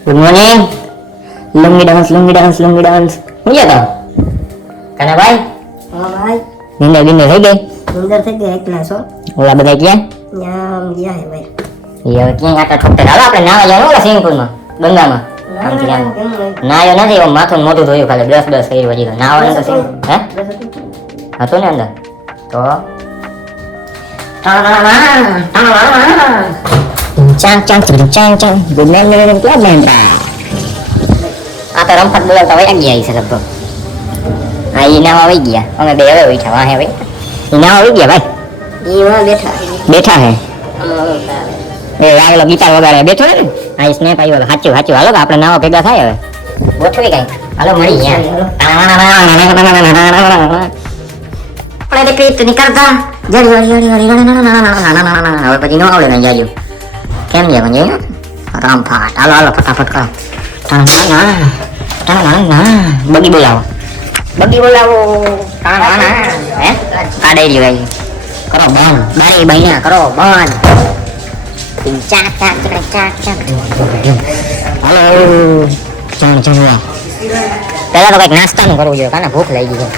Good morning. Lungi dance હું ગયા કાના ભાઈ? હા ભાઈ, નિંદર બિંદર થઈ ગઈ? અંદર થઈ ગયા એકલા છો. ઓલા બધા ક્યાં? ત્યાં ગયા હે ભાઈ. યાર ક્યાં આટા ઠોકતે હાલો આપણે નાવા જવાનું ઓલા સ્વિમિંગ પુલમાં ગંગામાં. નાયો નથી, એમ માથું મોઢું ધોયું ખાલી બ્રશ કર્યું હજી તો નાવાનું તો હે હતું ને અંદર તો ગુડ મોર્નિંગ ક્યાં બેંડા આ તો રમફટ બોલાવતા વયા ગયા છે લગભગ. હા ઈ નાવા આવી ગયા, અમે બે હવે બેઠા વાહે ભાઈ. ઈ નાવા આવી ગયા ભાઈ, ઈ વાં બેઠા હે એ આગળ ગીટાર વગાડે બેઠો ને. આ સ્નેપ આવ્યો સાચું હાલો કે આપણે નાવા ભેગા થાય હવે ગોઠવી કઈ હાલો મળી આપણે ક્રિપ્ટ નીકળતા હવે પછી ન આવડે ને જાજુ કેમ છે પછી રામફાટ હાલો ફટાફટ કરો. બગી બોલાવો હે કાઢી લ્યો ભાઈ કરો બંધ બારી બાઈના કરો બંધ. હાલો પેલા તો કઈક નાસ્તાનું કરવું જોઈએ કાને ભૂખ લાગી ગઈ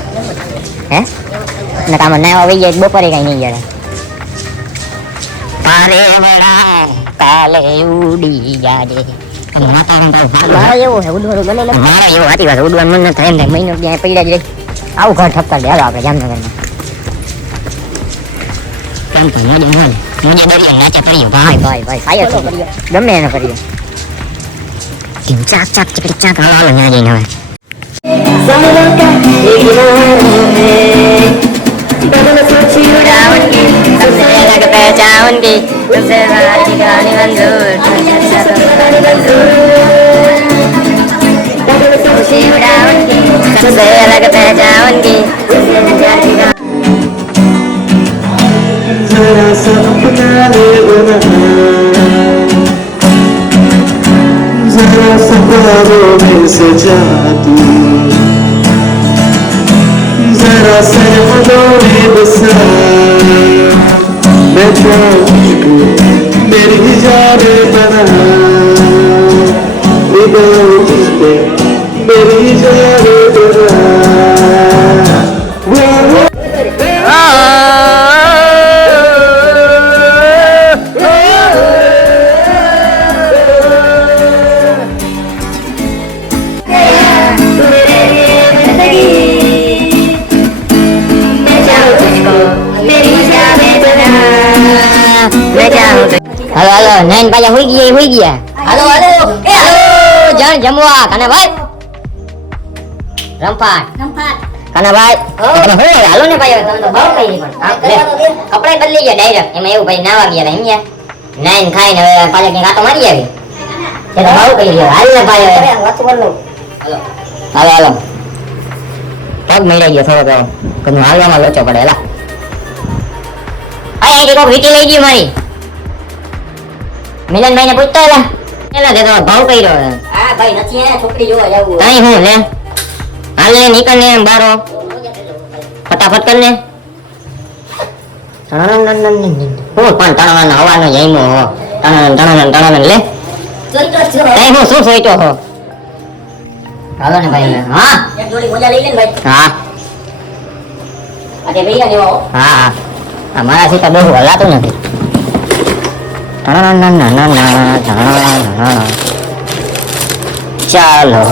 હે ને કામ ના આવી જાય બપોરે કઈ નહીં યાર. તારે મેળા કાલે ઉડી જાજે મારે એવું છે ઉડવાનું મને નથી. મારે એવું સાચી વાત ઉડવાનું મન ન થાય એમ મહિનો ત્યાં પડ્યા જ રહી. આવું ઘર ઠપકા દે હાલો આપણે જામનગરમાં કેમ તો મોજે દરિયા નાચે કરીએ ભાઈ ફાયર તો ગમે એને કરીએ. ચાક ચકડી હાલો ત્યાં જઈને હવે जरा सा अपना ले बना जरा सा ख्वाबों में सजा तू जरा सा यादों में बसा मैं तुझको मेरी जाने बना निगाहों तुझपे मेरी जाने बना હાલો નાઈન પાછા હુઈ ગયા હાલો જાણ જમવા કાના ભાઈ રમફાટ કાના ભાઈ હાલો ને ભાઈ તમે તો બહુ કઈ પણ કપડા બદલી ગયા ડાયરેક્ટ એમાં એવું ભાઈ નાવા ગયા એમ યાર નાઈન ખાઈને હવે પાછા કઈ ગાતો મારી આવી તે તો બહુ કઈ હાલ ને ભાઈ હાલો પગ મળી ગયો થોડો કઈ હાલવામાં લોચો પડે હેલા આ એક વીટી લઈ ગયું મારી મિલનભાઈ ને પૂછતો એલા એલા દે તો ભાવ કર્યો હા ભાઈ નથી આ છોકરી જોવા જાવું. તાઈ હું લે હાલ ને નીકળ ને બારો ફટાફટ કર ને હું પણ તણવાનો હવાનો જઈમો હો તણન લે તાઈ હું શું સોઈતો હો હાલો ને ભાઈ હા એક જોડી મોજા લઈ લે ને ભાઈ. હા આજે ભૈયા લેવા હા અમારા થી તો બહુ હલાતું નથી. ચાલો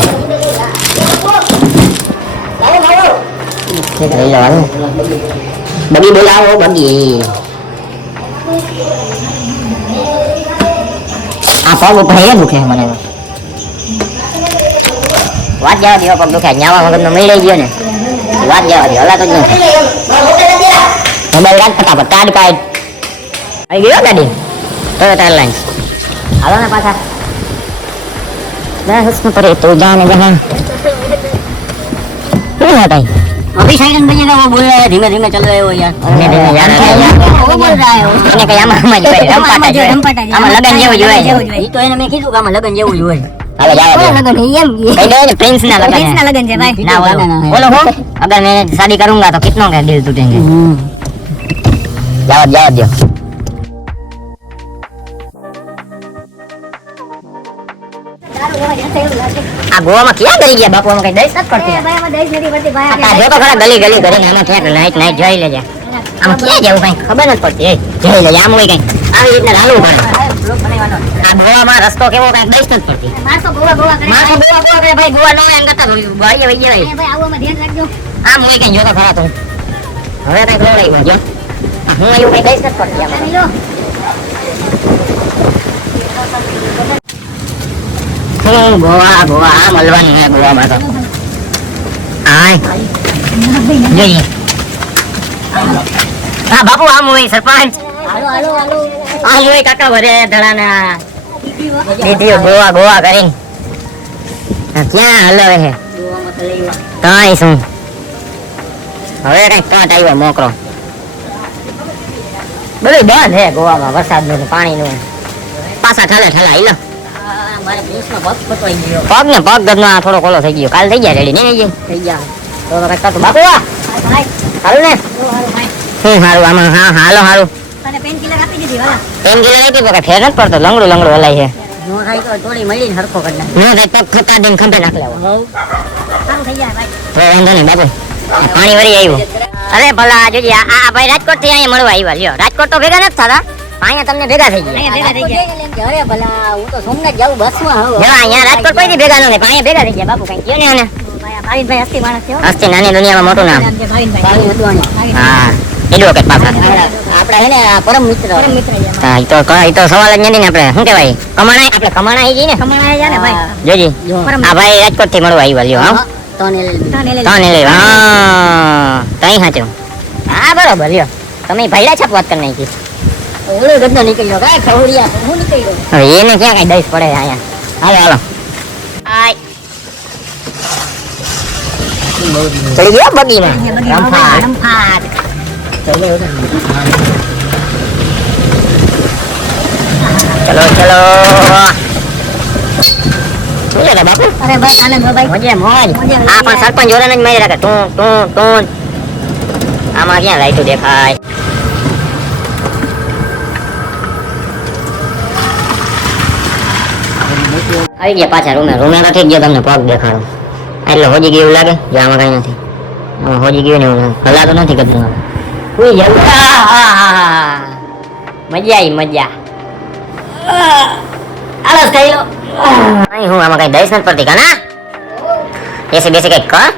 બગી બોલાવો બગી આ પગ ઉપર એ દુખે મને વાત જવા દો પગ દુખે ન્યાવા વગર નો મળી ગયો ને વાત જવા દો હલાતો જ નથી. મોબાઈલ કાઢ ફટાફટ કાઢ આવી ગયો ગાડી ટોયોટા એરલાઇન્સ હાલો ને પાછા ના હસન પરે તો જાને જહાં શું હટાઈ अभी साइड में बजेगा वो बोल रहा है धीमे धीमे चल रहे हो यार धीमे धीमे जा रहा है वो बोल रहा है અને કઈ આમાં જ હોય રમપાટા આમાં લગન જેવું જ હોય ઈ તો એને મેં કીધું કે આમાં લગન જેવું જ હોય. હાલો જાવ લગન એમ કઈ દે ને પ્રિન્સ ના લગન છે ભાઈ. ના બોલો હું अगर मैं शादी करूंगा तो कितनों का दिल टूटेंगे जाओ दो આ ગોવામાં ક્યાં ગલી ગયા બાપુ આમાં કઈ દઈશ નથી પડતી આ જો તો ખરા ગલી ગલી કરીને આમાં ક્યાંક નાઈટ જોઈ લેજે આમાં ક્યાં જવું કઈ ખબર નથી પડતી એ જોઈ લેજે આમ હોય કઈ આવી રીતના હાલવું પડે આ ગોવામાં રસ્તો કેવો કઈ દઈશ નથી પડતી માણસો ગોવા કરે ભાઈ ગોવા નો એમ કરતા ભાઈ વઈ ગયા આમ હોય કઈ જો તો ખરા તું હવે કઈ ખવડાવી ગયો હું એવું કઈ દઈશ નથી પડતી આમાં ગોવા ગોવા આ મળવાનું હે ગોવામાં તો આય જોઈએ હા બાપુ આમ હોય સરપંચ આમ હોય કાકા ભરે ધડાના દીદી ગોવા ગોવા કરીને ક્યાં હલાવે છે કાંઈ શું હવે કઈક કાંટ આવ્યો મોકરો બધું બંધ હે ગોવામાં વરસાદનું પાણીનું પાછા ઠલે ઠલા લો પગ ને પગ ગરનો થોડો કોલો થઈ ગયો કાલ થઈ ગયા રેડી નહીં થઈ ગયા તો કઈક તો બાપુ હારું ને શું હારું આમાં હા હાલો હારું પેન કિલર આપી તો કઈ ફેર નથી પડતો લંગડું લંગડું હલાય છે નો થાય તો થોડી મળીને હરખો કરી નાખ નો થાય પગ ખકા દઈને ખંભે નાખ લેવો સારું થઈ જાય ભાઈ વાંધો નહીં બાપુ પાણી વળી આવ્યું અરે ભલા જોજી આ ભાઈ રાજકોટ થી અહીંયા મળવા આવ્યા લ્યો રાજકોટ તો ભેગા નથી થતા અહીંયા તમને ભેગા થઈ ગયા અરે ભલા હું તો સોમનાથ જાઉં બસમાં હવે અહીંયા રાજકોટ કોઈ ભેગા ન થાય અહીંયા ભેગા થઈ ગયા બાપુ કઈ કયો ને આને ભાવિનભાઈ હસ્તી માણસ છે હસ્તી નાની દુનિયામાં મોટું નામ ભાવિનભાઈ હા એડવોકેટ પાછા આપડા હે ને પરમ મિત્ર હા ઈ તો સવાલ જ નથી ને આપણે શું કહેવાય કમાણા આવી જઈએ ને કમાણા જાય ને ભાઈ જોજી આ ભાઈ રાજકોટ થી મળવા આવ્યા લ્યો હા તને લે હા તઈ હાચું હા બરોબર લ્યો તમે ભાઈડા છાપ વાત કરી નાખી ઓલો ગંદો નીકળ્યો કાય ખવડિયા હું નીકળ્યો હવે એને ક્યાં કઈ દઈશ પડે અહીંયા હાલો હાલો આય ચડી ગયા બગીમાં રમફાટ ચલો ચલો શું છે બાપુ અરે બસ આનંદ હો ભાઈ મોજે મોજ આ પણ સરપંચ જોરાને જ મારી રાખે તું આમાં ક્યાં લાઈટું દેખાય આવી ગયા પાછા રૂમે તો ઠીક ગયો તમને પગ દેખાડો એટલે હોજી ગયું એવું લાગે જો આમાં કઈ નથી આમાં હોજી ગયું ને એવું હલાતો નથી કરતું ઉઈ જાવ મજા આવી મજા આળસ કરી લો અહીં હું આમાં કઈ દઈશ નથી પડતી કાના એસી બેસી કઈક કર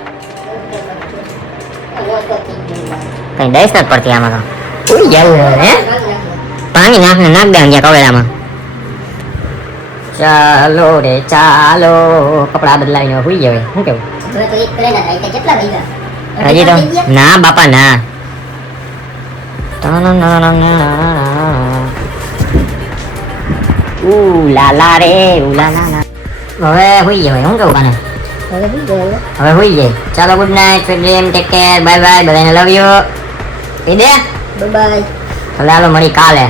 કઈ દઈશ નથી પડતી આમાં તો ઉઈ જાવ હે પાણી નાખ દે ત્યાં કવેરામાં ચાલો રે ચાલો કપડા બદલાવીને હુઈ જવાય શું કેવું હજી તો ના બાપા ના લાલા રે લાલા હવે હુઈ જવાય શું કેવું કાને હવે હુઈ જાય ચાલો good night dream take care bye bye બધાને લવ યુ દે બાય ભલે હાલો મળી કાલે